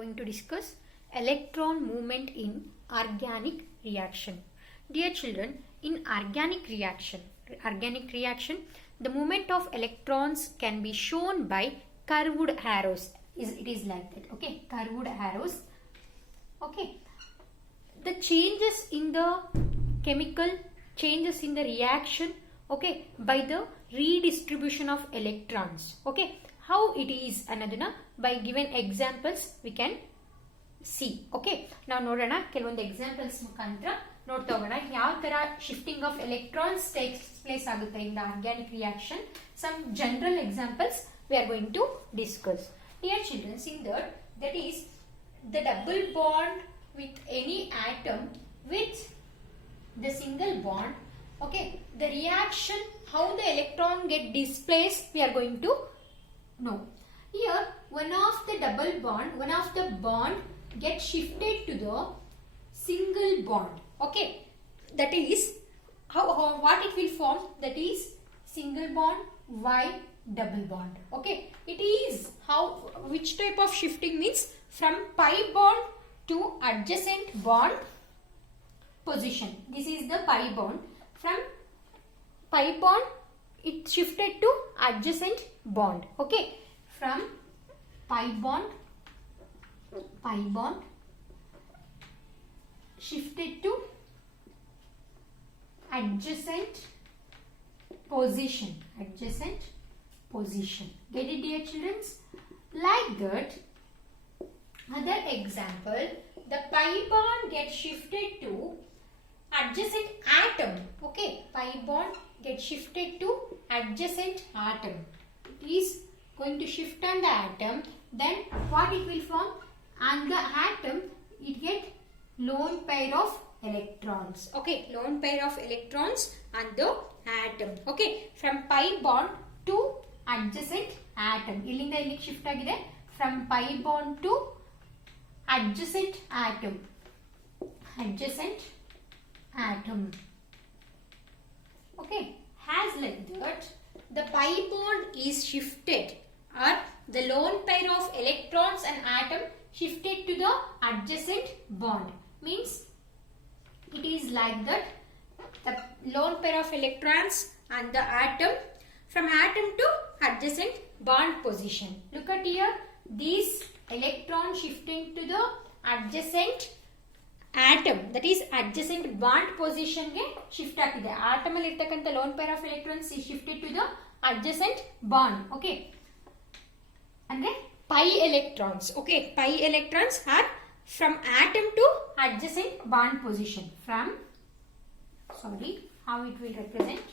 going to discuss electron movement in organic reaction. Dear children, in organic reaction, the movement of electrons can be shown by curved arrows. It is like that, okay, curved arrows. Okay, the changes in the chemical, changes in the reaction, okay, by the redistribution of electrons. Okay, how it is another by given examples we can see. Okay, now nodana ಕೆಲವೊಂದು examples ಮುಖಾಂತರ ನೋಡ್ತಾ ಹೋಗೋಣ ಯಾವ ತರ shifting of electrons takes place ಆಗುತ್ತೆ in the organic reaction. Some general examples we are going to discuss. Dear children, in that is the double bond with any atom with the single bond. Okay, the reaction, how the electron get displaced, we are going to know. Here one of the bond get shifted to the single bond. Okay, that is how what it will form, that is single bond Y double bond. Okay, it is how, which type of shifting means from pi bond to adjacent bond position. This is the pi bond. From pi bond it shifted to adjacent bond. Okay, from pi bond shifted to adjacent position. Get it, dear children? Like that, other example, the pi bond gets shifted to adjacent atom. Okay, pi bond gets shifted to adjacent atom. It is going to shift on the atom, then what it will form? And the atom, it get lone pair of electrons. Okay, lone pair of electrons and the atom. Okay, from pi bond to adjacent atom. Illinda illik shift agide, from pi bond to adjacent atom. Okay, as like that, the pi bond is shifted, or the lone pair of electrons and atom shifted to the adjacent bond. Means it is like that, the lone pair of electrons and the atom, from atom to adjacent bond position. Look at here, this electron shifting to the adjacent atom, that is adjacent bond position ge shift agide. Atom alli irtakanta lone pair of electrons is shifted to the adjacent bond. Okay, andre pi electrons. Okay, pi electrons are from atom to adjacent bond position. From, sorry, how it will represent,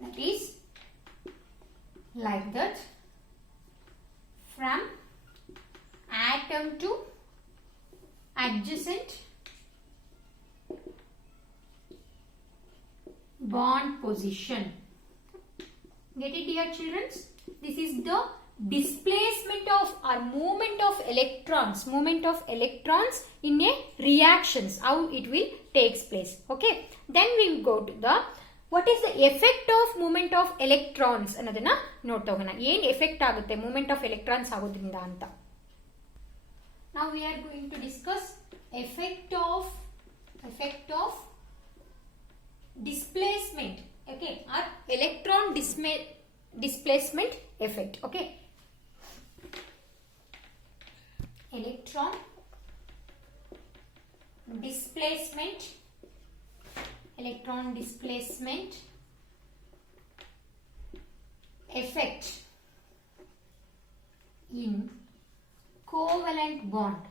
that is like that, from atom to adjacent bond position. Get it, dear children? This is the displacement of or movement of electrons in a reactions, how it will takes place. Okay, then we will go to the what is the effect of movement of electrons ಅನ್ನೋದನ್ನ ನೋಡ್ತಾ ಹೋಗೋಣ. ಏನು effect ಆಗುತ್ತೆ movement of electrons ಆಗೋದ್ರಿಂದ ಅಂತ. Now we are going to discuss effect of displacement. Okay, or electron displacement effect. Okay, electron displacement effect in covalent bond.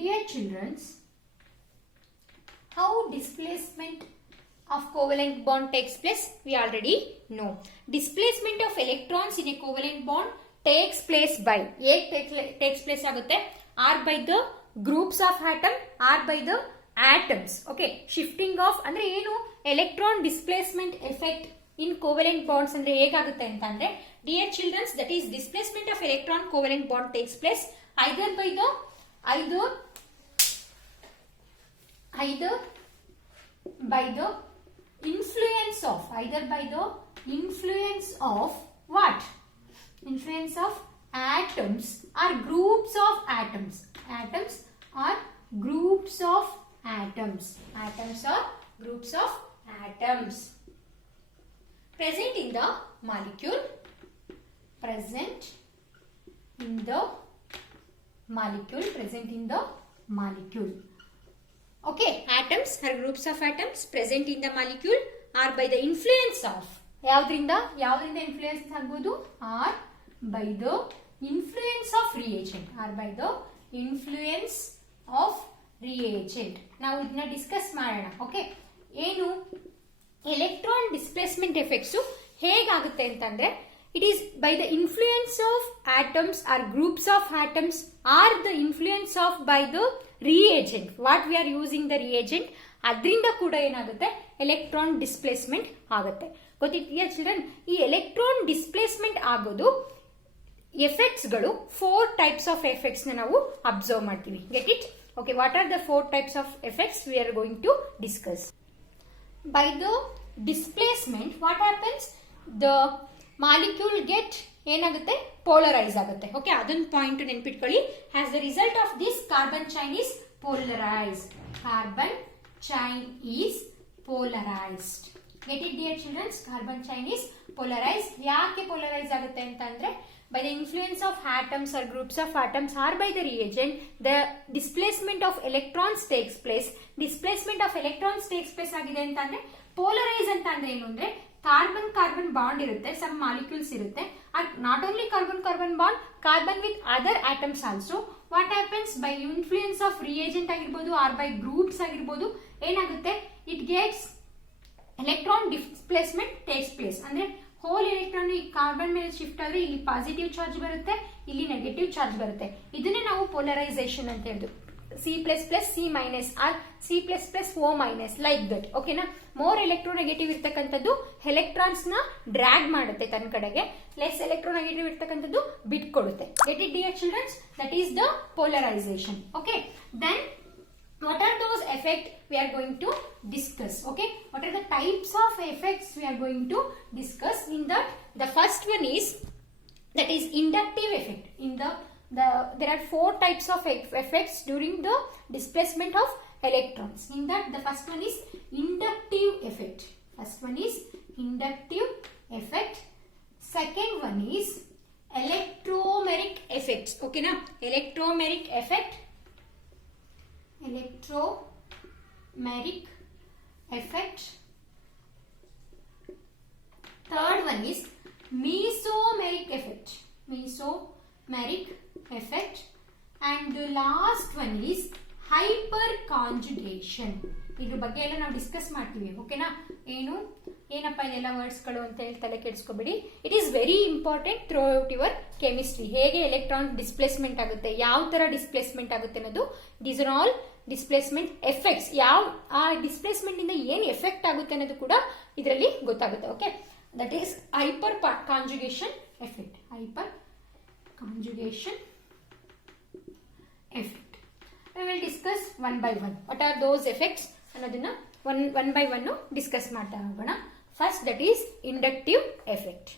Dear children, how displacement of covalent bond takes place, we already know. Displacement of electrons in a covalent bond takes place by, takes place agutte, or by the groups of atom or by the atoms. Okay, shifting of andre enu electron displacement effect in covalent bonds andre hegagutte antandre, dear children, that is displacement of electron covalent bond takes place either by the influence of what? influence of atoms or groups of atoms. Atoms or groups of atoms. Atoms or groups of atoms present in the molecule. Present in the molecule. Present in the molecule. Okay, atoms or groups of atoms present in the molecule are by the influence of ಯಾವ್ದ್ರಿಂದ influence ಆಗ್ಬೋದು or by the influence of reagent or by the influence of reagent ನಾವು ಇದನ್ನ discuss ಮಾಡೋಣ. Okay, ಏನು electron displacement effects ಹೇಗಾಗುತ್ತೆ ಅಂತಂದ್ರೆ it is by the influence of atoms or groups of atoms or the influence of by the reagent what we are using the reagent ಅದರಿಂದ ಕೂಡ ಏನಾಗುತ್ತೆ electron displacement ಆಗುತ್ತೆ. ಗೊತ್ತಿದೆಯಾ children? ಈ electron displacement ಆಗೋದು effects ಗಳು 4 ಟೈಪ್ಸ್ ಆಫ್ ಎಫೆಕ್ಟ್ಸ್ ನಾವು observe ಮಾಡ್ತೀವಿ. Get it? Okay, what are the 4 types of effects we are going to discuss. By the displacement what happens, the molecule get ಏನಾಗುತ್ತೆ polarise ಆಗುತ್ತೆ. Okay, ಅದೊಂದು point ನೆನ್ಪಿಟ್ಕೊಳ್ಳಿ. As the result of this carbon chain is polarised. Carbon chain is polarised. Get it dear childrens? Carbon chain is polarised. ಯಾಕೆ polarise ಆಗುತ್ತೆ ಅಂತಂದ್ರೆ by the influence of atoms or groups of atoms or by the reagent the displacement of electrons takes place. Displacement of electrons takes place ಆಗಿದೆ ಅಂತಂದ್ರೆ polarise ಅಂತ ಅಂದ್ರೆ ಏನು ಅಂದ್ರೆ carbon carbon bond ಇರುತ್ತೆ, ಸಮ್ ಮಾಲಿಕ್ಯೂಲ್ಸ್ ಇರುತ್ತೆ. Not only carbon bond, carbon with other atoms also. What happens by influence of reagent ಆಗಿರ್ಬೋದು R by groups ಆಗಿರ್ಬೋದು ಏನಾಗುತ್ತೆ, it gets electron displacement takes place. ಅಂದ್ರೆ ಹೋಲ್ ಎಲೆಕ್ಟ್ರಾನ್ ಈ carbon ಮೇಲೆ shift ಆದ್ರೆ ಇಲ್ಲಿ ಪಾಸಿಟಿವ್ ಚಾರ್ಜ್ ಬರುತ್ತೆ, ಇಲ್ಲಿ ನೆಗೆಟಿವ್ ಚಾರ್ಜ್ ಬರುತ್ತೆ. ಇದನ್ನೇ ನಾವು ಪೋಲರೈಸೇಷನ್ ಅಂತ ಹೇಳಿದ್ವಿ. C++ C minus or C++ O minus like that. ಓಕೆನಾ? ಮೋರ್ ಎಲೆಕ್ಟ್ರೋನೆಗೆಟಿವ್ ಇರ್ತಕ್ಕಂಥದ್ದು ಎಲೆಕ್ಟ್ರಾನ್ಸ್ ನ ಡ್ರ್ಯಾಗ್ ಮಾಡುತ್ತೆ ತನ್ನ ಕಡೆಗೆ, ಲೆಸ್ ಎಲೆಕ್ಟ್ರೋನೆಗೆಟಿವ್ ಇರ್ತಕ್ಕಂಥದ್ದು ಬಿಟ್ ಕೊಡುತ್ತೆ. Get it dear childrens? That is the polarization. Okay, then what are those effects we are going to discuss? Okay, what are the types of effects we are going to discuss? In that, the first one is that is inductive effect. In there are 4 types of effects during the displacement of electrons. In that, the first one is inductive effect. First one is inductive effect. Second one is electromeric effects. Okay na? Electromeric effect. Electromeric effect. Third one is mesomeric effect. Mesomeric effect. And the last one is hyperconjugation. ಇದ್ರ ಬಗ್ಗೆ ಎಲ್ಲ ನಾವು discuss ಮಾಡ್ತೀವಿ. ಓಕೆನಾ? ಏನಪ್ಪ ಇದೆಲ್ಲ ವರ್ಡ್ಸ್ಗಳು ಅಂತ ಹೇಳಿ ತಲೆ ಕೆಡಿಸ್ಕೋಬೇಡಿ. It is very important throughout your chemistry. ಹೇಗೆ ಎಲೆಕ್ಟ್ರಾನ್ ಡಿಸ್ಪ್ಲೇಸ್ಮೆಂಟ್ ಆಗುತ್ತೆ, ಯಾವ ತರ ಡಿಸ್ಪ್ಲೇಸ್ಮೆಂಟ್ ಆಗುತ್ತೆ ಅನ್ನೋದು, these are all displacement effects. ಯಾವ ಆ ಡಿಸ್ಪ್ಲೇಸ್ಮೆಂಟ್ ಇಂದ ಏನ್ ಎಫೆಕ್ಟ್ ಆಗುತ್ತೆ ಅನ್ನೋದು ಕೂಡ ಇದರಲ್ಲಿ ಗೊತ್ತಾಗುತ್ತೆ. Okay, that is hyper conjugation effect. Hyper conjugation effect. We will discuss one by one. What are those effects? ಅನ್ನೋದನ್ನ one by one ಡಿಸ್ಕಸ್ ಮಾಡ್ತಾ ಹೋಗೋಣ. First, that is inductive effect.